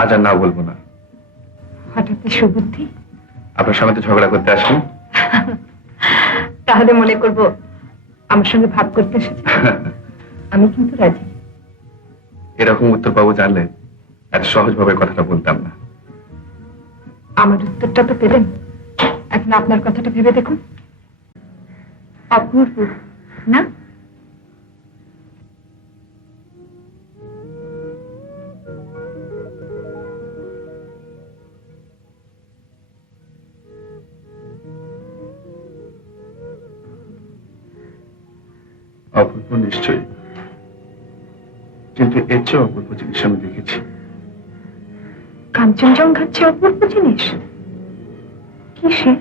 আজ আর না বলবো না। হঠাৎ সুবুদ্ধি? আপনার সঙ্গে তো ঝগড়া করতে আসেন। তাহলে মনে করবো আমার সঙ্গে ভাব করতে এসেছে। আমি কিন্তু রাজি। এরকম উত্তর পাবো জানলে এত সহজভাবে কথাটা বলতাম না। আমার উত্তরটা তো পেলেন, এখন আপনার কথাটা ভেবে দেখুন। অপূর্ব না? অপূর্ব নিশ্চয়ই, কিন্তু এর চেয়ে অপূর্ব জিনিস আমি দেখেছি। কাঞ্চনজঙ্ঘার চেয়ে অপূর্ব জিনিস? কি সে?